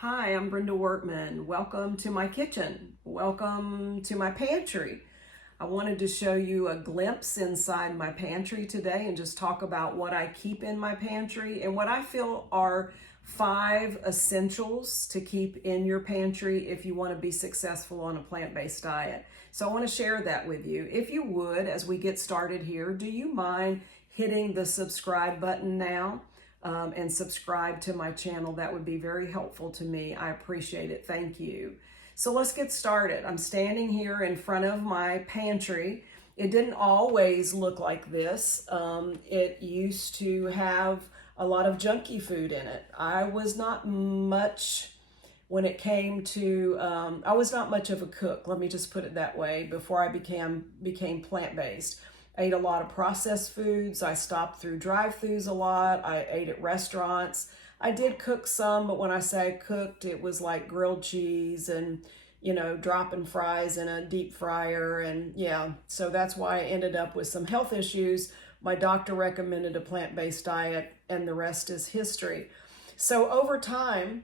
Hi, I'm Brenda Workman. Welcome to my kitchen. Welcome to my pantry. I wanted to show you a glimpse inside my pantry today and just talk about what I keep in my pantry and what I feel are 5 essentials to keep in your pantry if you want to be successful on a plant-based diet. So I want to share that with you. If you would, as we get started here, do you mind hitting the subscribe button now? And subscribe to my channel. That would be very helpful to me. I appreciate it. Thank you. So let's get started. I'm standing here in front of my pantry. It didn't always look like this. It used to have a lot of junky food in it. I was not much when it came to, I was not much of a cook. Let me just put it that way before I became plant-based. I ate a lot of processed foods. I stopped through drive-thrus a lot. I ate at restaurants. I did cook some, but when I say I cooked, it was like grilled cheese and, dropping fries in a deep fryer. And yeah, so that's why I ended up with some health issues. My doctor recommended a plant-based diet, and the rest is history. So over time,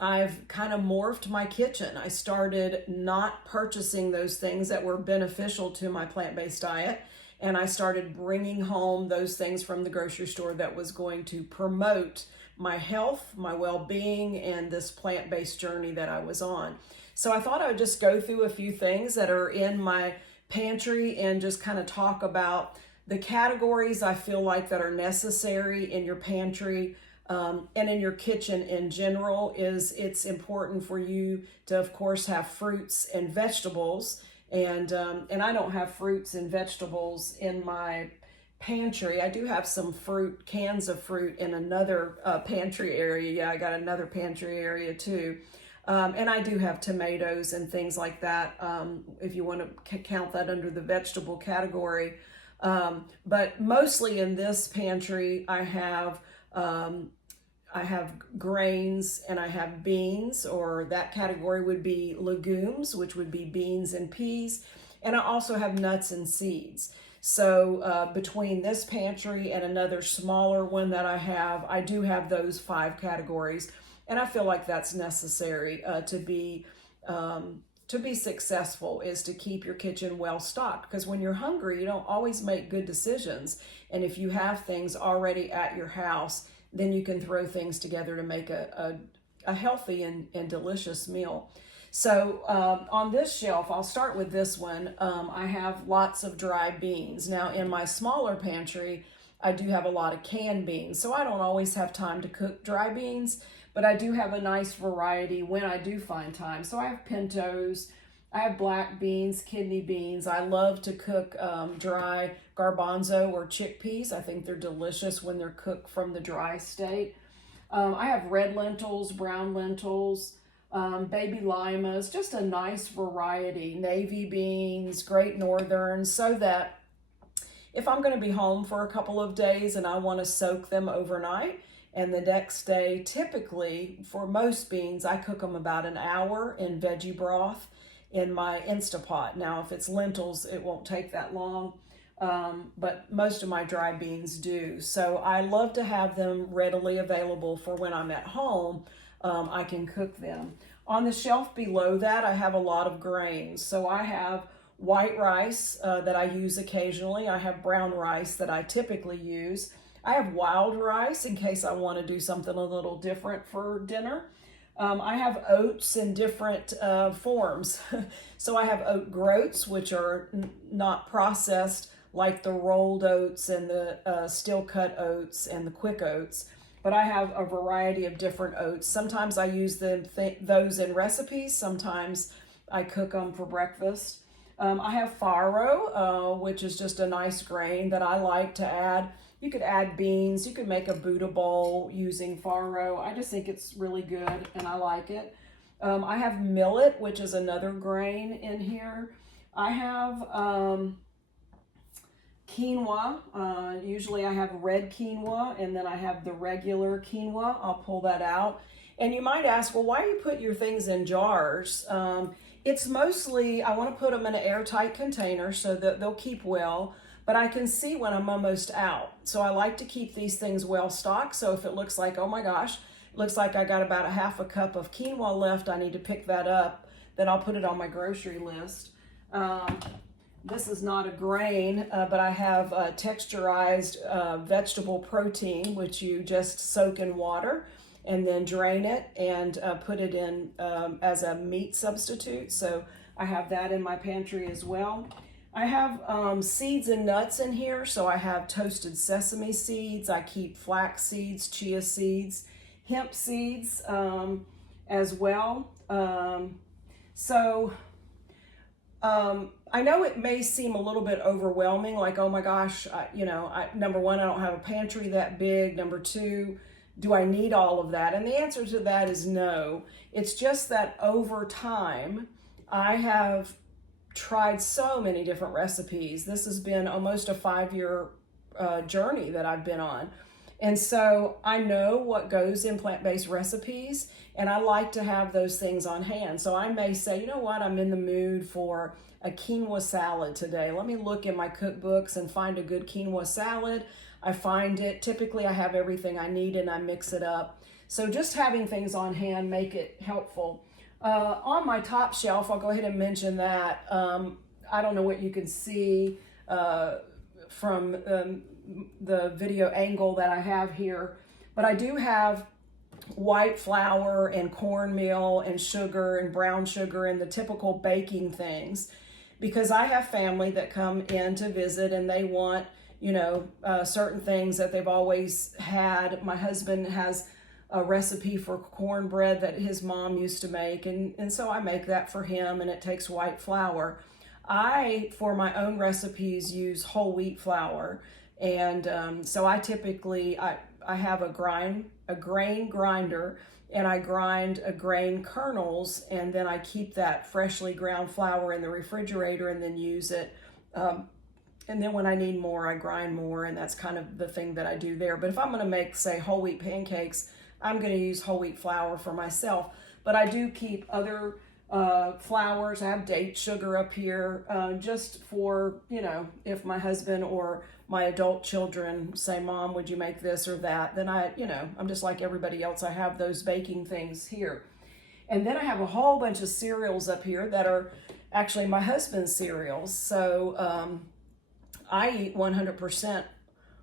I've kind of morphed my kitchen. I started not purchasing those things that were beneficial to my plant-based diet, and I started bringing home those things from the grocery store that was going to promote my health, my well-being, and this plant-based journey that I was on. So I thought I would just go through a few things that are in my pantry and just kind of talk about the categories I feel like that are necessary in your pantry and in your kitchen in general. It's important for you to, of course, have fruits and vegetables. And I don't have fruits and vegetables in my pantry. I do have some cans of fruit in another pantry area. Yeah, I got another pantry area too. And I do have tomatoes and things like that, if you want to count that under the vegetable category. But mostly in this pantry, I have grains and I have beans, or that category would be legumes, which would be beans and peas. And I also have nuts and seeds. So between this pantry and another smaller one that I do have those 5 categories. And I feel like that's necessary to be successful, is to keep your kitchen well stocked. Because when you're hungry, you don't always make good decisions. And if you have things already at your house, then you can throw things together to make a healthy and delicious meal. So on this shelf, I'll start with this one. I have lots of dry beans. Now in my smaller pantry, I do have a lot of canned beans. So I don't always have time to cook dry beans, but I do have a nice variety when I do find time. So I have pintos, I have black beans, kidney beans. I love to cook dry garbanzo or chickpeas. I think they're delicious when they're cooked from the dry state. I have red lentils, brown lentils, baby limas, just a nice variety. Navy beans, Great Northerns, so that if I'm going to be home for a couple of days and I want to soak them overnight, and the next day, typically for most beans, I cook them about an hour in veggie broth in my Instapot. Now, if it's lentils, it won't take that long, but most of my dry beans do. So I love to have them readily available for when I'm at home. I can cook them. On the shelf below that, I have a lot of grains. So I have white rice that I use occasionally. I have brown rice that I typically use. I have wild rice in case I want to do something a little different for dinner. I have oats in different forms. So I have oat groats, which are not processed, like the rolled oats and the steel cut oats and the quick oats. But I have a variety of different oats. Sometimes I use those in recipes. Sometimes I cook them for breakfast. I have farro, which is just a nice grain that I like to add. You could add beans. You could make a Buddha bowl using farro. I just think it's really good and I like it. I have millet, which is another grain in here. I have quinoa. Usually I have red quinoa, and then I have the regular quinoa. I'll pull that out. And you might ask, well, why do you put your things in jars? It's mostly, I want to put them in an airtight container so that they'll keep well. but I can see when I'm almost out. So I like to keep these things well stocked. So if it looks like, oh my gosh, Looks like I got about a half a cup of quinoa left. I need to pick that up. Then I'll put it on my grocery list. This is not a grain, but I have texturized vegetable protein, which you just soak in water and then drain it and put it in as a meat substitute. So I have that in my pantry as well. I have seeds and nuts in here. So I have toasted sesame seeds. I keep flax seeds, chia seeds, hemp seeds as well. I know it may seem a little bit overwhelming, like, oh my gosh, number one, I don't have a pantry that big. Number two, do I need all of that? And the answer to that is no. It's just that over time, I have tried so many different recipes. This has been almost a 5-year journey that I've been on. And so I know what goes in plant-based recipes, and I like to have those things on hand. So I may say, you know what, I'm in the mood for a quinoa salad today. Let me look in my cookbooks and find a good quinoa salad. I find it, typically I have everything I need and I mix it up. So just having things on hand make it helpful. On my top shelf, I'll go ahead and mention that. I don't know what you can see from the video angle that I have here, but I do have white flour and cornmeal and sugar and brown sugar and the typical baking things, because I have family that come in to visit and they want, certain things that they've always had. My husband has a recipe for cornbread that his mom used to make, and so I make that for him, and it takes white flour. I, for my own recipes, use whole wheat flour, and so I typically, I have a grain grinder, and I grind a grain kernels, and then I keep that freshly ground flour in the refrigerator and then use it. And then when I need more, I grind more, and that's kind of the thing that I do there. But if I'm going to make, say, whole wheat pancakes, I'm going to use whole wheat flour for myself. But I do keep other flours. I have date sugar up here just for, if my husband or my adult children say, Mom, would you make this or that? Then I'm just like everybody else. I have those baking things here. And then I have a whole bunch of cereals up here that are actually my husband's cereals. So I eat 100%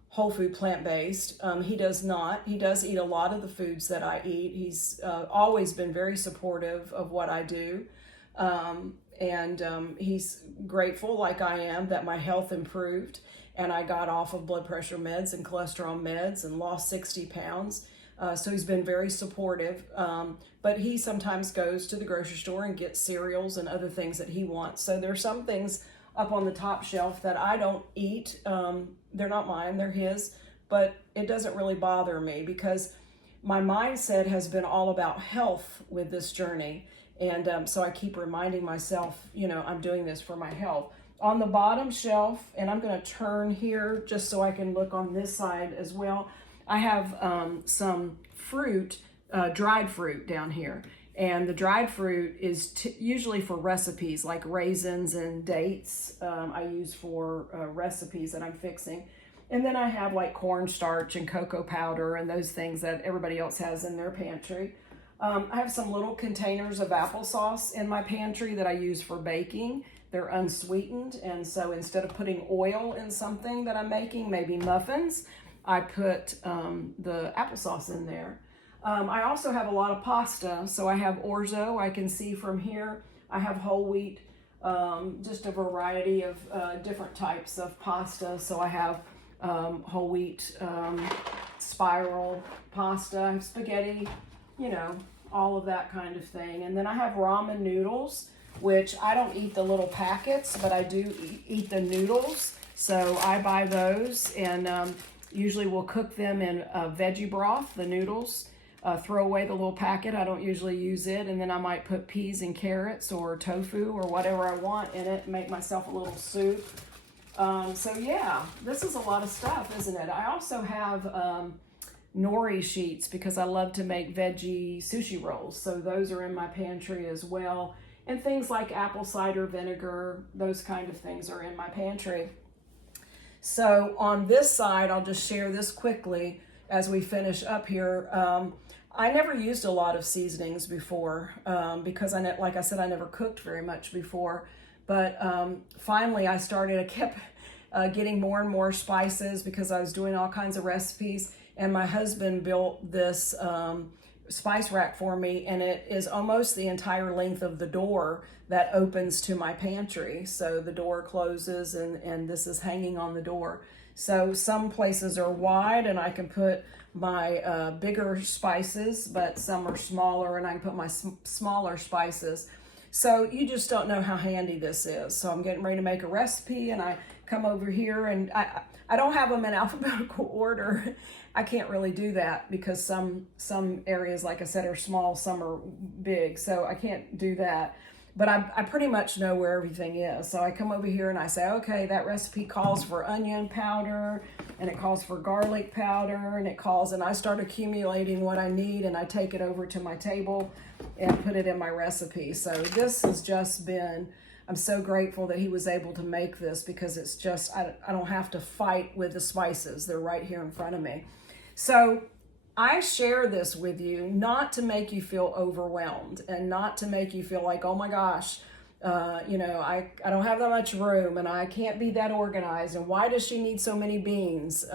whole food plant-based. He does not. He does eat a lot of the foods that I eat. He's always been very supportive of what I do. And he's grateful, like I am, that my health improved and I got off of blood pressure meds and cholesterol meds and lost 60 pounds. So he's been very supportive. But he sometimes goes to the grocery store and gets cereals and other things that he wants. So there's some things up on the top shelf that I don't eat. They're not mine, they're his, but it doesn't really bother me because my mindset has been all about health with this journey. And so I keep reminding myself, I'm doing this for my health. On the bottom shelf, and I'm going to turn here just so I can look on this side as well, I have some fruit, dried fruit down here. And the dried fruit is usually for recipes like raisins and dates. I use for recipes that I'm fixing. And then I have like cornstarch and cocoa powder and those things that everybody else has in their pantry. I have some little containers of applesauce in my pantry that I use for baking. They're unsweetened. And so instead of putting oil in something that I'm making, maybe muffins, I put the applesauce in there. I also have a lot of pasta. So I have orzo, I can see from here. I have whole wheat, just a variety of different types of pasta. So I have whole wheat spiral pasta, I have spaghetti, all of that kind of thing. And then I have ramen noodles, which I don't eat the little packets, but I do eat the noodles. So I buy those and usually we'll cook them in veggie broth, the noodles. Throw away the little packet. I don't usually use it. And then I might put peas and carrots or tofu or whatever I want in it and make myself a little soup. So yeah, this is a lot of stuff, isn't it? I also have nori sheets because I love to make veggie sushi rolls. So those are in my pantry as well. And things like apple cider vinegar, those kind of things are in my pantry. So on this side, I'll just share this quickly as we finish up here. I never used a lot of seasonings before because like I said, I never cooked very much before. But finally I kept getting more and more spices because I was doing all kinds of recipes. And my husband built this spice rack for me, and it is almost the entire length of the door that opens to my pantry. So the door closes and this is hanging on the door. So some places are wide and I can put my bigger spices, but some are smaller and I can put my smaller spices. So you just don't know how handy this is. So I'm getting ready to make a recipe, and I come over here, and I don't have them in alphabetical order. I can't really do that because some areas, like I said, are small, some are big, so I can't do that. But I pretty much know where everything is. So I come over here and I say, okay, that recipe calls for onion powder, and it calls for garlic powder, and I start accumulating what I need, and I take it over to my table and put it in my recipe. So this has just been, I'm so grateful that he was able to make this, because it's just, I don't have to fight with the spices. They're right here in front of me. So I share this with you not to make you feel overwhelmed and not to make you feel like, oh my gosh, I don't have that much room and I can't be that organized, and why does she need so many beans?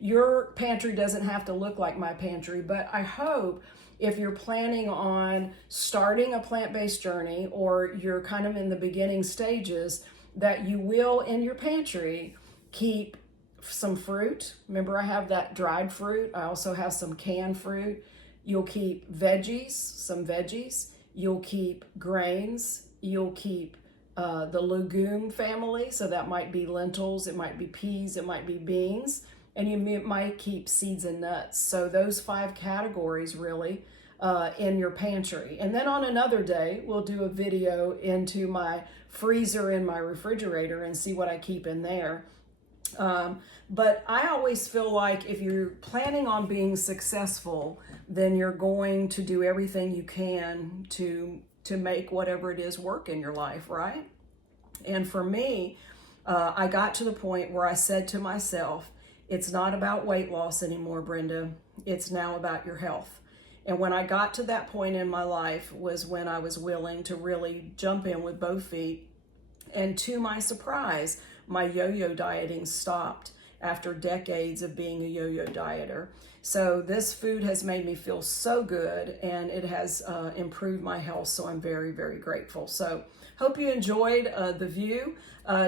Your pantry doesn't have to look like my pantry, but I hope if you're planning on starting a plant-based journey, or you're kind of in the beginning stages, that you will in your pantry keep some fruit. Remember, I have that dried fruit. I also have some canned fruit. You'll keep some veggies. You'll keep grains. You'll keep the legume family. So that might be lentils, it might be peas, it might be beans, and you might keep seeds and nuts. So those 5 categories really in your pantry. And then on another day, we'll do a video into my freezer and my refrigerator and see what I keep in there. But I always feel like if you're planning on being successful, then you're going to do everything you can to make whatever it is work in your life, right? And for me, I got to the point where I said to myself, it's not about weight loss anymore, Brenda. It's now about your health. And when I got to that point in my life was when I was willing to really jump in with both feet. And to my surprise, my yo-yo dieting stopped after decades of being a yo-yo dieter. So this food has made me feel so good, and it has improved my health. So I'm very, very grateful. So hope you enjoyed the view.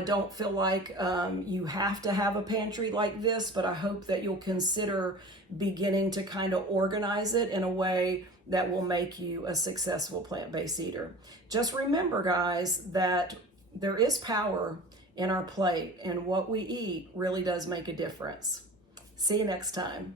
Don't feel like you have to have a pantry like this, but I hope that you'll consider beginning to kind of organize it in a way that will make you a successful plant-based eater. Just remember, guys, that there is power in our plate, and what we eat really does make a difference. See you next time.